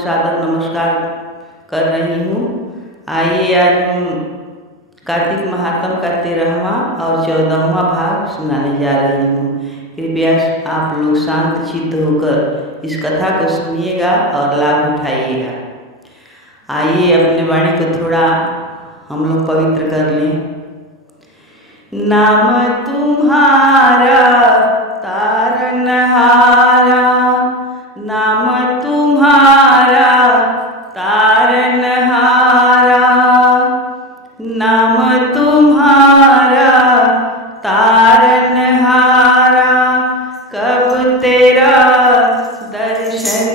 सादर नमस्कार कर रही हूँ। आइए आज हम कार्तिक महात्म का 13वां और 14वां भाग सुनाने जा रही हूँ। कृपया आप लोग शांत चित्त होकर इस कथा को सुनिएगा और लाभ उठाइएगा। आइए अपने वाणी को थोड़ा हम लोग पवित्र कर लें। नाम तुम्हारा तारनहारा, नाम तुम्हारा तारनहारा, नाम तुम्हारा तारनहारा, कब तेरा दर्शन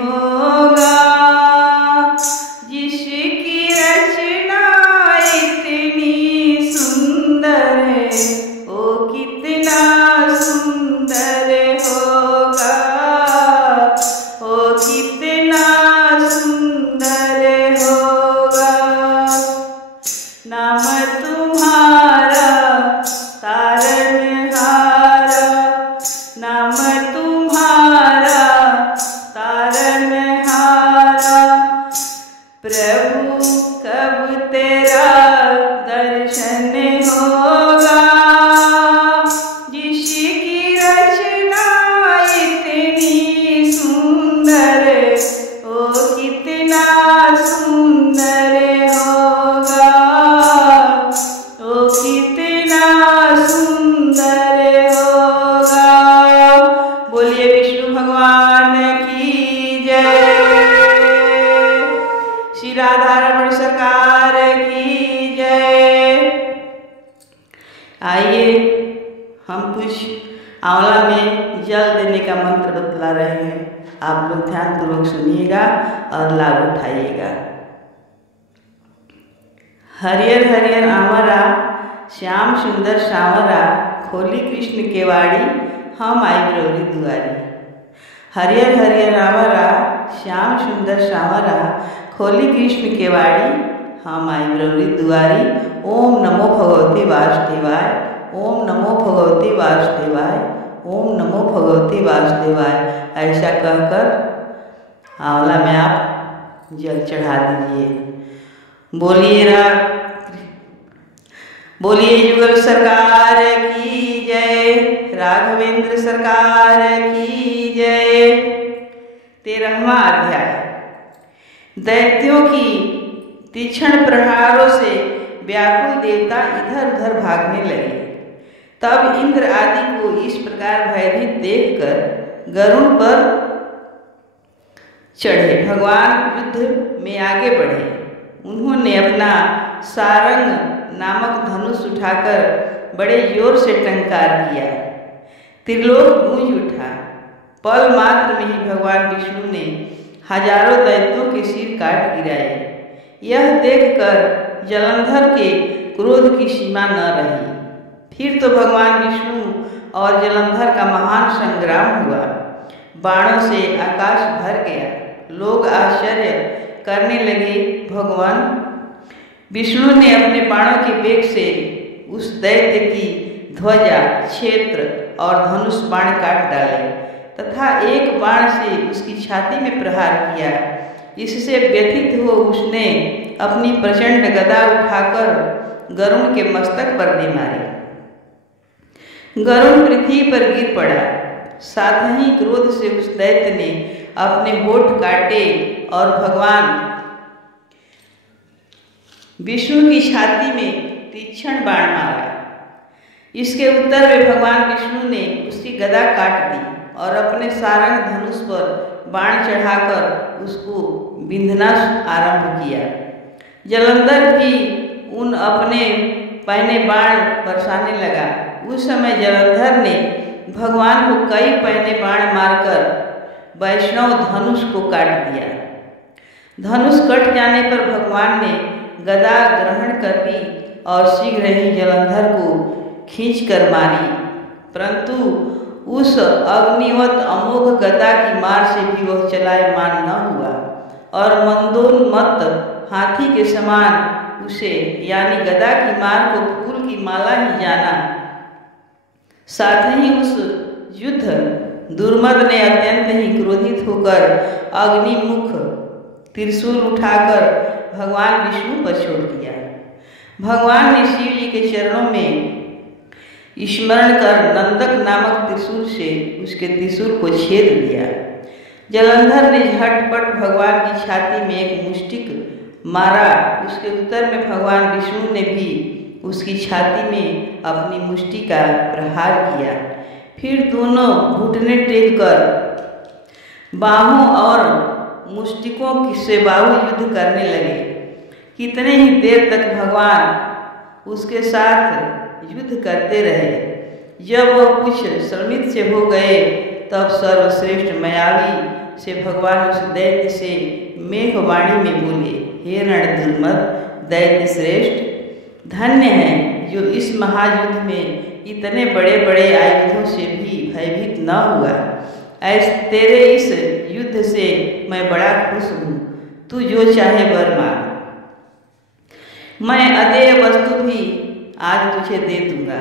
होगा, जिसकी रचना इतनी सुंदर है, ओ कितना सुंदर होगा, ओ कितना सुंदर होगा। नाम तुम्हारा तारनहारा, नाम तुम्हारा तारनहारा, प्रभु कब तेरा दर्शन होगा, जिसकी रचना इतनी सुंदर, ओ कितना सुंदर होगा, ओ कितना सुंदर होगा। बोलिए विष्णु भगवान की जय, श्री राधा रमण सरकार की जय। आइए हम कुछ आंवला में जल देने का मंत्र बतला रहे हैं। आप लोग ध्यानपूर्वक सुनिएगा और लाभ उठाइएगा। हरियर हरियर आंवरा, श्याम सुंदर सांवरा, खोली कृष्ण केवाड़ी, हम आई ब्रौरी दुआरी। हरियर हरियर आंवरा, श्याम सुंदर सांवरा, खोली कृष्ण केवाड़ी, हम आई ब्रौरी दुआरी। ओम नमो भगवते वासुदेवाय, ओम नमो भगवते वासुदेवाय, ओम नमो भगवते वासुदेवाय। ऐसा कहकर आंवला में आप जल चढ़ा दीजिए। बोलिए युगल सरकार की जय, राघवेंद्र सरकार की जय। 13वां अध्याय। दैत्यों की तीक्ष्ण प्रहारों से व्याकुल देवता इधर उधर भागने लगे। तब इंद्र आदि को इस प्रकार भयभीत देखकर गरुड़ पर चढ़े भगवान युद्ध में आगे बढ़े। उन्होंने अपना सारंग नामक धनुष उठाकर बड़े जोर से टंकार किया। त्रिलोक गूंज उठा। पल मात्र में ही भगवान विष्णु ने हजारों दैत्यों के सिर काट गिराए। यह देखकर जलंधर के क्रोध की सीमा न रही। फिर तो भगवान विष्णु और जलंधर का महान संग्राम हुआ। बाणों से आकाश भर गया। लोग आश्चर्य करने लगे। भगवान विष्णु ने अपने बाणों के वेग से उस दैत्य की ध्वजा, क्षेत्र और धनुष बाण काट डाले तथा एक बाण से उसकी छाती में प्रहार किया। इससे व्यथित हो उसने अपनी प्रचंड गदा उठाकर गरुड़ के मस्तक पर दे मारी। गरुड़ पृथ्वी पर गिर पड़ा। साथ ही क्रोध से उस दैत्य ने अपने होठ काटे और भगवान विष्णु की छाती में तीक्ष्ण बाण मारा। इसके उत्तर में भगवान विष्णु ने उसकी गदा काट दी और अपने सारंग धनुष पर बाण चढ़ाकर उसको बिंधना आरंभ किया। जलंधर भी उन अपने पैने बाण बरसाने लगा। उस समय जलंधर ने भगवान को कई पैने बाण मारकर वैष्णव धनुष को काट दिया। धनुष कट जाने पर भगवान ने गदा ग्रहण कर ली और शीघ्र ही जलंधर को खींचकर मारी। परंतु उस अग्निवत अमोघ गदा की मार से भी वह चलायमान न हुआ और मंदोन्मत्त हाथी के समान उसे यानी गदा की मार को फूल की माला ही जाना। साथ ही उस युद्ध दुर्मद ने अत्यंत ही क्रोधित होकर अग्निमुख त्रिशूल उठाकर भगवान विष्णु पर छोड़ दिया। भगवान ने शिव जी के चरणों में स्मरण कर नंदक नामक त्रिशूल से उसके त्रिशूल को छेद दिया। जलंधर ने झटपट भगवान की छाती में एक मुष्टिक मारा। उसके उत्तर में भगवान विष्णु ने भी उसकी छाती में अपनी मुष्टि का प्रहार किया। फिर दोनों घुटने टेक कर बाहों और मुष्टिकों से बाहु युद्ध करने लगे। कितने ही देर तक भगवान उसके साथ युद्ध करते रहे। जब वह कुछ श्रमित से हो गए तब सर्वश्रेष्ठ मायावी से भगवान उस दैत्य से मेघवाणी में बोले, हे रणधुर्मत दैत्य श्रेष्ठ, धन्य है जो इस महायुद्ध में इतने बड़े बड़े आयुधों से भी भयभीत न हुआ। ऐसे तेरे इस युद्ध से मैं बड़ा खुश हूँ। तू जो चाहे वर मांग, मैं अदेय वस्तु भी आज तुझे दे दूंगा।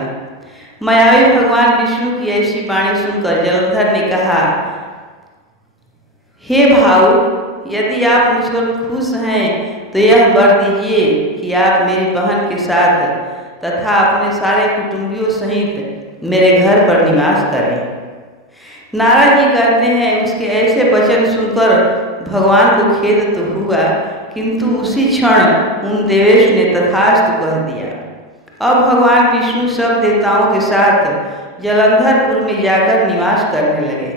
मायावी भगवान विष्णु की ऐसी वाणी सुनकर जलंधर ने कहा, हे भाऊ, यदि आप मुझ पर खुश हैं तो यह वर दीजिए कि आप मेरी बहन के साथ तथा अपने सारे कुटुंबियों सहित मेरे घर पर निवास करें। नारद जी कहते हैं, उसके ऐसे वचन सुनकर भगवान को खेद तो हुआ, किंतु उसी क्षण उन देवेश ने तथास्तु कह दिया। अब भगवान विष्णु सब देवताओं के साथ जलंधरपुर में जाकर निवास करने लगे।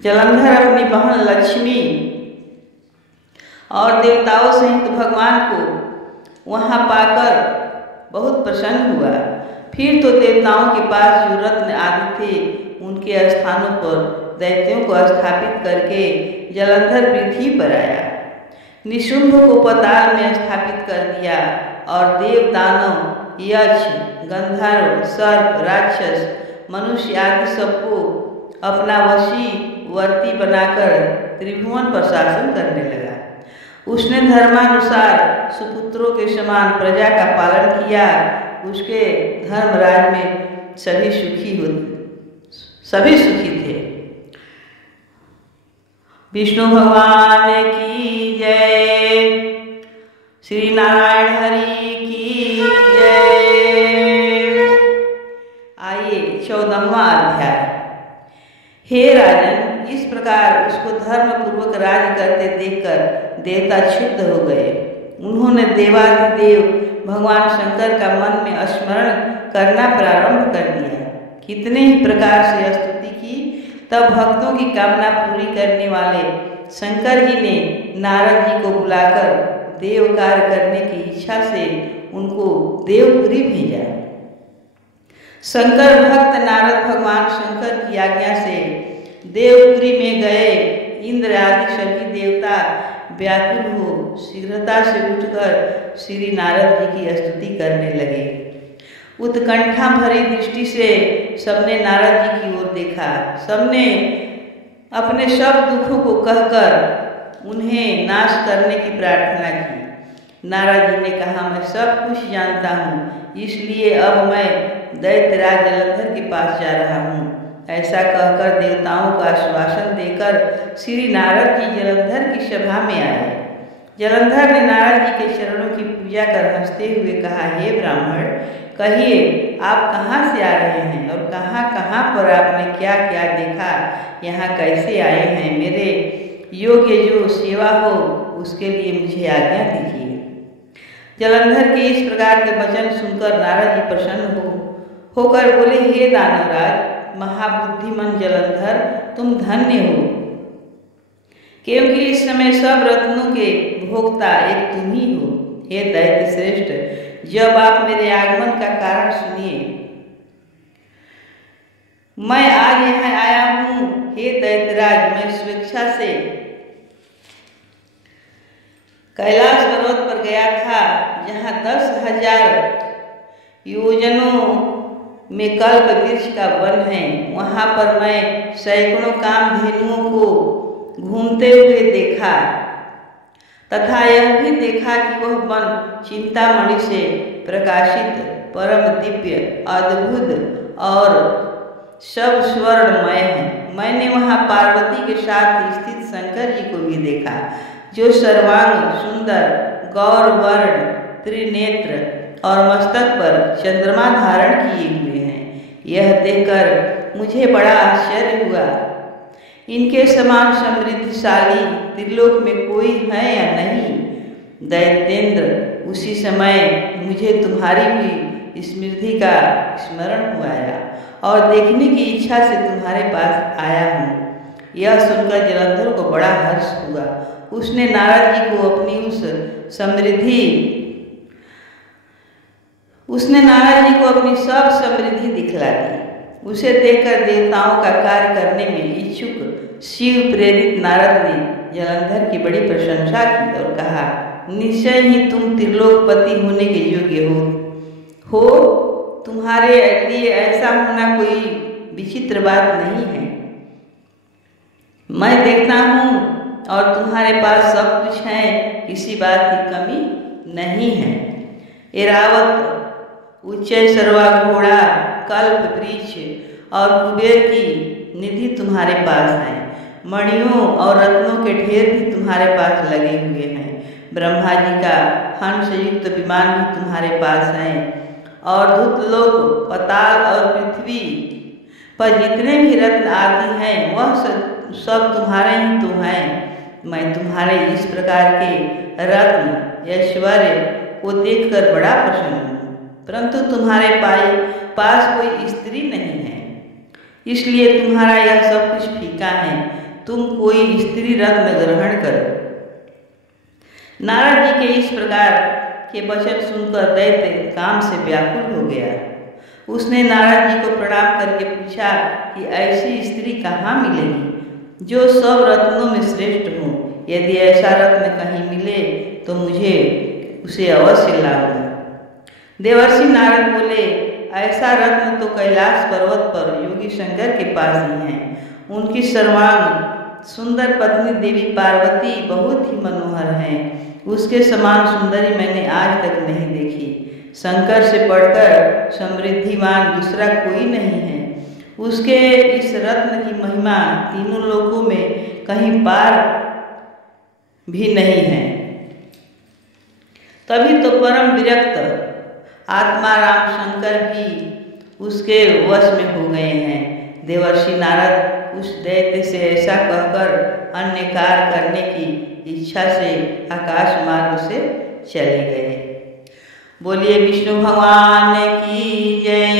जलंधर अपनी बहन लक्ष्मी और देवताओं सहित भगवान को वहां पाकर बहुत प्रसन्न हुआ। फिर तो देवताओं के पास जो रत्न आदि थे उनके स्थानों पर दैत्यों को स्थापित करके जलंधर पृथ्वी पर आया। निशुंभ को पाताल में स्थापित कर दिया और देव, दानव, यक्ष, गंधर्व, सर्प, राक्षस, मनुष्य आदि सबको अपना वशीवर्ती बनाकर त्रिभुवन पर शासन करने लगा। उसने धर्मानुसार सुपुत्रों के समान प्रजा का पालन किया। उसके धर्मराज में सभी सुखी थे। विष्णु भगवान की जय। श्री नारायण हरि की जय। आइए 14वां अध्याय। हे राजन, इस प्रकार उसको धर्म पूर्वक राज करते देखकर देवता क्षुब्ध हो गए। उन्होंने देवाधिदेव भगवान शंकर का मन में स्मरण करना प्रारंभ कर दिया। कितने ही प्रकार से स्तुति की। तब भक्तों की कामना पूरी करने वाले शंकर जी ने नारद जी को बुलाकर देव कार्य करने की इच्छा से उनको देवपुरी भेजा। शंकर भक्त नारद भगवान शंकर की आज्ञा से देवपुरी में गए। इंद्र आदि सभी देवता व्याकुल हो शीघ्रता से उठकर श्री नारद जी की स्तुति करने लगे। उत्कंठा भरी दृष्टि से सबने नारद जी की ओर देखा। सबने अपने सब दुखों को कहकर उन्हें नाश करने की प्रार्थना की। नारद जी ने कहा, मैं सब कुछ जानता हूँ, इसलिए अब मैं दैत्यराज जलंधर के पास जा रहा हूँ। ऐसा कहकर देवताओं का आश्वासन देकर श्री नारद जी जलंधर की सभा में आए। जलंधर ने नारद जी के चरणों की पूजा कर हंसते हुए कहा, हे ब्राह्मण, कहिए आप कहाँ से आ रहे हैं और कहाँ कहाँ पर आपने क्या क्या देखा, यहाँ कैसे आए हैं? मेरे योग्य जो सेवा हो उसके लिए मुझे आज्ञा दीजिए। जलंधर के इस प्रकार के वचन सुनकर नारद जी प्रसन्न होकर बोले, हे दानवराज महाबुद्धिमान जलंधर, तुम धन्य हो, क्योंकि इस समय सब रत्नों के भोक्ता एक तुम ही हो। हे दैत्य श्रेष्ठ, जब आप मेरे आगमन का कारण सुनिए। मैं आज यहाँ आया हूँ। हे दैत्यराज, मैं स्वेच्छा से कैलाश पर्वत पर गया था, जहाँ 10,000 योजनों में कल्प वृक्ष का वन है। वहाँ पर मैं सैकड़ों कामधेनुओं को घूमते हुए देखा तथा यह भी देखा कि वह वन चिंतामणि से प्रकाशित परम दिव्य, अद्भुत और सब स्वर्णमय है। मैंने वहाँ पार्वती के साथ स्थित शंकर जी को भी देखा जो सर्वांग सुंदर, गौरवर्ण, त्रिनेत्र और मस्तक पर चंद्रमा धारण किए हुए हैं। यह देखकर मुझे बड़ा आश्चर्य हुआ। इनके समान समृद्धशाली त्रिलोक में कोई है या नहीं? दैत्येंद्र, उसी समय मुझे तुम्हारी भी स्मृति का स्मरण हुआ और देखने की इच्छा से तुम्हारे पास आया हूँ। यह सुनकर जलंधर को बड़ा हर्ष हुआ। उसने नारद जी को अपनी सब समृद्धि दिखला दी। उसे देखकर देवताओं का कार्य करने में इच्छुक शिव प्रेरित नारद ने जलंधर की बड़ी प्रशंसा की और कहा, निश्चय ही तुम त्रिलोकपति होने के योग्य हो। तुम्हारे लिए ऐसा होना कोई विचित्र बात नहीं है। मैं देखता हूँ और तुम्हारे पास सब कुछ है, किसी बात की कमी नहीं है। एरावत, उच्चय सर्वा घोड़ा, कल्प वृक्ष और कुबेर की निधि तुम्हारे पास है। मणियों और रत्नों के ढेर भी तुम्हारे पास लगे हुए हैं। ब्रह्मा जी का हंस युक्त विमान भी तुम्हारे पास है और धुतलोक, पताल और पृथ्वी पर जितने भी रत्न आदि हैं वह सब तुम्हारे ही तो हैं। मैं तुम्हारे इस प्रकार के रत्न ऐश्वर्य को देखकर बड़ा प्रसन्न हूँ, परंतु तुम्हारे पास कोई स्त्री नहीं है, इसलिए तुम्हारा यह सब कुछ फीका है। तुम कोई स्त्री रत्न ग्रहण करो। नारद जी के इस प्रकार के वचन सुनकर दैत्य काम से व्याकुल हो गया। उसने नारद जी को प्रणाम करके पूछा कि ऐसी स्त्री कहाँ मिलेगी जो सब रत्नों में श्रेष्ठ हो। यदि ऐसा रत्न कहीं मिले तो मुझे उसे अवश्य लाऊंगा। देवर्षि नारद बोले, ऐसा रत्न तो कैलाश पर्वत पर योगी शंकर के पास ही है। उनकी सर्वांग सुंदर पत्नी देवी पार्वती बहुत ही मनोहर है। उसके समान सुंदरी मैंने आज तक नहीं देखी। शंकर से बढ़कर समृद्धिमान दूसरा कोई नहीं है। उसके इस रत्न की महिमा तीनों लोकों में कहीं पार भी नहीं है। तभी तो परम विरक्त आत्मा राम शंकर भी उसके वश में हो गए हैं। देवर्षि नारद उस दैत्य से ऐसा कहकर अन्य कार्य करने की इच्छा से आकाश मार्ग से चले गए। बोलिए विष्णु भगवान की जय।